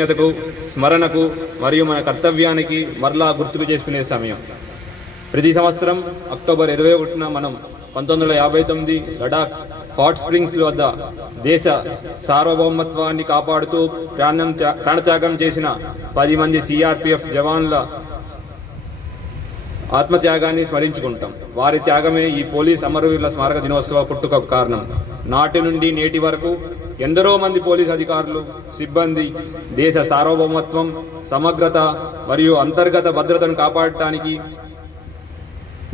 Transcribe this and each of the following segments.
కృతజ్ఞతకు స్మరణకు మరియు మన కర్తవ్యానికి మరలా గుర్తుకు చేసుకునే సమయం. ప్రతి సంవత్సరం అక్టోబర్ ఇరవై ఒకటిన మనం పంతొమ్మిది వందల యాభై తొమ్మిది లడాక్ హాట్ స్ప్రింగ్స్ వద్ద దేశ సార్వభౌమత్వాన్ని కాపాడుతూ ప్రాణం ప్రాణత్యాగం చేసిన పది మంది సిఆర్పిఎఫ్ జవాన్ల ఆత్మత్యాగాన్ని స్మరించుకుంటాం. వారి త్యాగమే ఈ పోలీస్ అమరవీరుల స్మారక దినోత్సవ పుట్టుకకు కారణం. నాటి నుండి నేటి వరకు ఎందరో మంది పోలీస్ అధికారులు సిబ్బంది దేశ సార్వభౌమత్వం సమగ్రత మరియు అంతర్గత భద్రతను కాపాడటానికి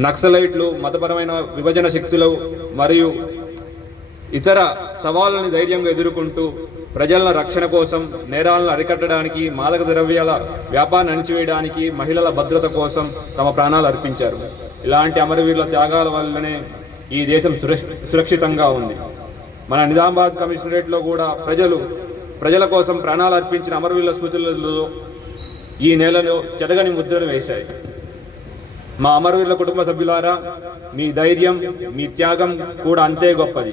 నక్సలైట్లు మతపరమైన విభజన శక్తులు మరియు ఇతర సవాళ్ళని ధైర్యంగా ఎదుర్కొంటూ ప్రజల రక్షణ కోసం నేరాలను అరికట్టడానికి మాదక ద్రవ్యాల వ్యాపారాన్ని అణిచివేయడానికి మహిళల భద్రత కోసం తమ ప్రాణాలు అర్పించారు. ఇలాంటి అమరవీరుల త్యాగాల వల్లనే ఈ దేశం సురక్షితంగా ఉంది. మన నిజామాబాద్ కమిషనరేట్లో కూడా ప్రజలు ప్రజల కోసం ప్రాణాలు అర్పించిన అమరవీరుల స్మృతులలో ఈ నెలలో చెదగని ముద్రను వేశాయి. మా అమరవీరుల కుటుంబ సభ్యులారా మీ ధైర్యం మీ త్యాగం కూడా అంతే గొప్పది.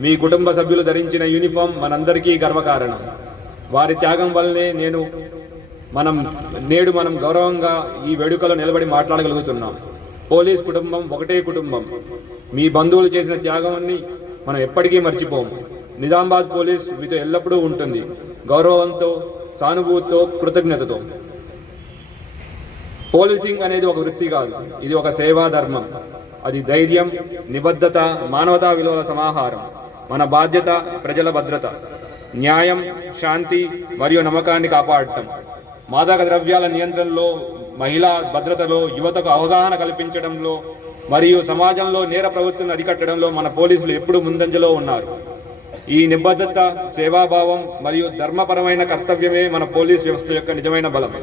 మీ కుటుంబ సభ్యులు ధరించిన యూనిఫామ్ మనందరికీ గర్వకారణం. వారి త్యాగం వల్లనే నేను మనం నేడు మనం గౌరవంగా ఈ వేడుకలో నిలబడి మాట్లాడగలుగుతున్నాం. పోలీస్ కుటుంబం ఒకటే కుటుంబం. మీ బంధువులు చేసిన త్యాగాన్ని మనం ఎప్పటికీ మర్చిపోము. నిజామాబాద్ పోలీస్ మీతో ఎల్లప్పుడూ ఉంటుంది. గౌరవంతో సానుభూతితో కృతజ్ఞతతో. పోలీసింగ్ అనేది ఒక వృత్తి కాదు. ఇది ఒక సేవా ధర్మం. అది ధైర్యం నిబద్ధత మానవతా విలువల సమాహారం. మన బాధ్యత ప్రజల భద్రత. న్యాయం శాంతి మరియు నమ్మకాన్ని కాపాడటం. మాదక ద్రవ్యాల నియంత్రణలో మహిళా భద్రతలో యువతకు అవగాహన కల్పించడంలో మరియు సమాజంలో నేర ప్రవృత్తిని అరికట్టడంలో మన పోలీసులు ఎప్పుడూ ముందంజలో ఉన్నారు. ఈ నిబద్ధత సేవాభావం మరియు ధర్మపరమైన కర్తవ్యమే మన పోలీస్ వ్యవస్థ యొక్క నిజమైన బలం.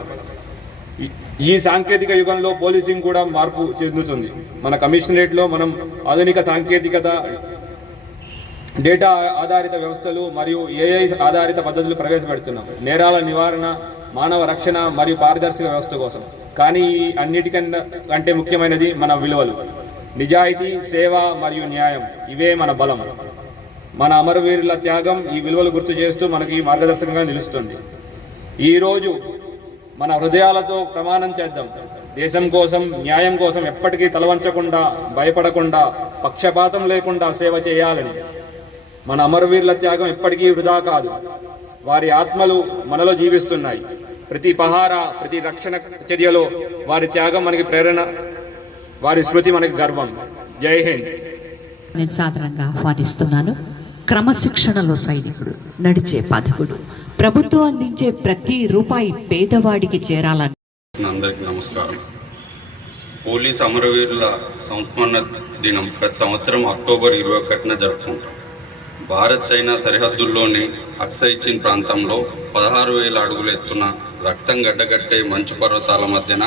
ఈ- ఈ సాంకేతిక యుగంలో పోలీసింగ్ కూడా మార్పు చెందుతుంది. మన కమిషనరేట్లో మనం ఆధునిక సాంకేతికత డేటా ఆధారిత వ్యవస్థలు మరియు ఏఐ ఆధారిత పద్ధతులు ప్రవేశపెడుతున్నాం. నేరాల నివారణ మానవ రక్షణ మరియు పారదర్శక వ్యవస్థ కోసం. కానీ ఈ అన్నిటికన్నా కంటే ముఖ్యమైనది మన విలువలు. నిజాయితీ సేవ మరియు న్యాయం. ఇవే మన బలం. మన అమరవీరుల త్యాగం ఈ విలువలు గుర్తు చేస్తూ మనకి మార్గదర్శకంగా నిలుస్తుంది. ఈరోజు మన హృదయాలతో ప్రమాణం చేద్దాం. దేశం కోసం న్యాయం కోసం ఎప్పటికీ తలవంచకుండా భయపడకుండా పక్షపాతం లేకుండా సేవ చేయాలని. మన అమరవీరుల త్యాగం ఎప్పటికీ వృధా కాదు. వారి ఆత్మలు మనలో జీవిస్తున్నాయి. ప్రతి పహార ప్రతి రక్షణ చర్యలో వారి త్యాగం మనకి ప్రేరణ వారి స్మృతి మనకి గర్వం. జై హింద్. నేను సాధారణంగా ఆహ్వానిస్తున్నాను. క్రమశిక్షణలో సైనికుడు నడిచే పథకుడు ప్రభుత్వం అందించే ప్రతి రూపాయి పేదవాడికి చేరాలని. అందరికీ నమస్కారం. పోలీస్ అమరవీరుల సంస్మరణ దినం ప్రతి సంవత్సరం అక్టోబర్ ఇరవై ఒకటిన జరుపుకుంటాం. భారత్ చైనా సరిహద్దుల్లోని అక్సై చీన్ ప్రాంతంలో పదహారు వేల అడుగుల ఎత్తున రక్తం గడ్డగట్టే మంచు పర్వతాల మధ్యన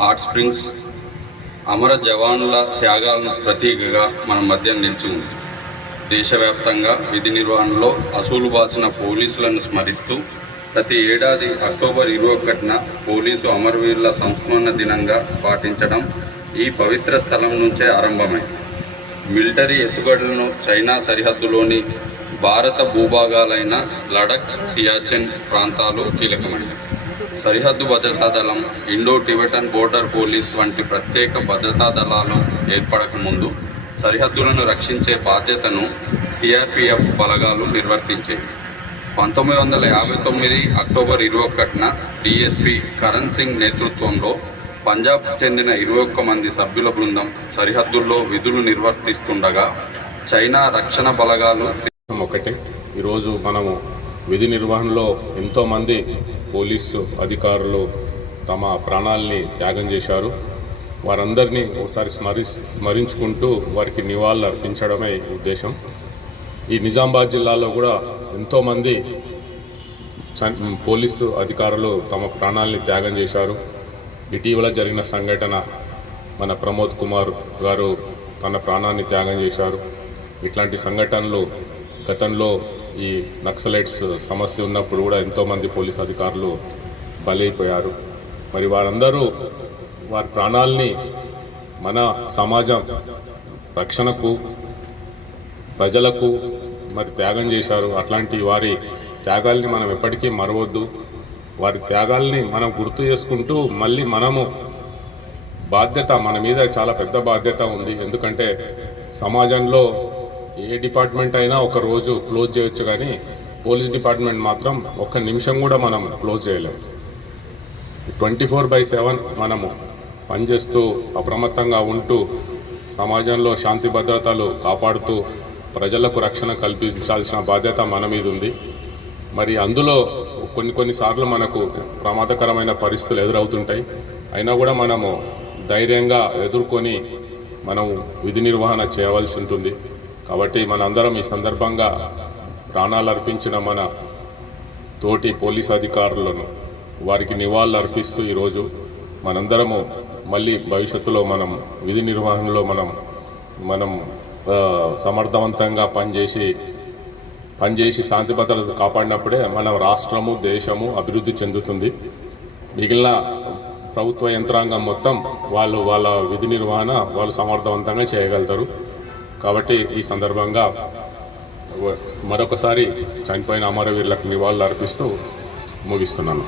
హాట్ స్ప్రింగ్స్ అమర జవానుల త్యాగాలను ప్రతీకగా మన మధ్య నిలిచి ఉంది. దేశవ్యాప్తంగా విధి నిర్వహణలో అసూలు బాసిన పోలీసులను స్మరిస్తూ ప్రతి ఏడాది అక్టోబర్ ఇరవై ఒకటిన పోలీసు అమరవీరుల సంస్మరణ దినంగా పాటించడం ఈ పవిత్ర స్థలం నుంచే ఆరంభమైంది మిలిటరీ ఎత్తుగడలను చైనా సరిహద్దులోని భారత భూభాగాలైన లడక్ సియాచెన్ ప్రాంతాలు కీలకమైనవి. సరిహద్దు భద్రతా దళం ఇండో టిబెటన్ బోర్డర్ పోలీస్ వంటి ప్రత్యేక భద్రతా దళాలు ఏర్పడక ముందు సరిహద్దులను రక్షించే బాధ్యతను సిఆర్పిఎఫ్ బలగాలు నిర్వర్తించేవి పంతొమ్మిది వందల యాభై తొమ్మిది అక్టోబర్ ఇరవై ఒకటిన డిఎస్పి కరణ్ సింగ్ నేతృత్వంలో పంజాబ్ చెందిన ఇరవై ఒక్క మంది సభ్యుల బృందం సరిహద్దుల్లో విధులు నిర్వర్తిస్తుండగా చైనా రక్షణ బలగాలు ఒకటి. ఈరోజు మనము విధి నిర్వహణలో ఎంతోమంది పోలీసు అధికారులు తమ ప్రాణాల్ని త్యాగం చేశారు. వారందరినీ ఒకసారి స్మరి స్మరించుకుంటూ వారికి నివాళులు అర్పించడమే ఉద్దేశం. ఈ నిజామాబాద్ జిల్లాలో కూడా ఎంతోమంది పోలీసు అధికారులు తమ ప్రాణాల్ని త్యాగం చేశారు. ఇటీవల జరిగిన సంఘటన మన ప్రమోద్ కుమార్ గారు తన ప్రాణాన్ని త్యాగం చేశారు. ఇట్లాంటి సంఘటనలు గతంలో ఈ నక్సలైట్స్ సమస్య ఉన్నప్పుడు కూడా ఎంతోమంది పోలీస్ అధికారులు బలైపోయారు. మరి వారందరూ వారి ప్రాణాల్ని మన సమాజం రక్షణకు ప్రజలకు మరి త్యాగం చేశారు. అట్లాంటి వారి త్యాగాల్ని మనం ఎప్పటికీ మరవద్దు. వారి త్యాగాల్ని మనం గుర్తు చేసుకుంటూ మళ్ళీ మనము బాధ్యత మన మీద చాలా పెద్ద బాధ్యత ఉంది. ఎందుకంటే సమాజంలో ఏ డిపార్ట్మెంట్ అయినా ఒక రోజు క్లోజ్ చేయొచ్చు కానీ పోలీస్ డిపార్ట్మెంట్ మాత్రం ఒక్క నిమిషం కూడా మనం క్లోజ్ చేయలేము ట్వంటీ ఫోర్ బై సెవెన్ మనము పనిచేస్తూ అప్రమత్తంగా ఉంటూ సమాజంలో శాంతి భద్రతలు కాపాడుతూ ప్రజలకు రక్షణ కల్పించాల్సిన బాధ్యత మన మీద ఉంది. మరి అందులో కొన్ని కొన్నిసార్లు మనకు ప్రమాదకరమైన పరిస్థితులు ఎదురవుతుంటాయి. అయినా కూడా మనము ధైర్యంగా ఎదుర్కొని మనం విధి నిర్వహణ చేయవలసి ఉంటుంది. కాబట్టి మనందరం ఈ సందర్భంగా ప్రాణాలు అర్పించిన మన తోటి పోలీస్ అధికారులను వారికి నివాళులు అర్పిస్తూ ఈరోజు మనందరము మళ్ళీ భవిష్యత్తులో మనం విధి నిర్వహణలో మనం మనం సమర్థవంతంగా పనిచేసి పనిచేసి శాంతి భద్రత కాపాడినప్పుడే మన రాష్ట్రము దేశము అభివృద్ధి చెందుతుంది. మిగిలిన ప్రభుత్వ యంత్రాంగం మొత్తం వాళ్ళు వాళ్ళ విధి నిర్వహణ వాళ్ళు సమర్థవంతంగా చేయగలుగుతారు. కాబట్టి ఈ సందర్భంగా మరొకసారి చనిపోయిన అమరవీరులకు నివాళులు అర్పిస్తూ ముగిస్తున్నాను.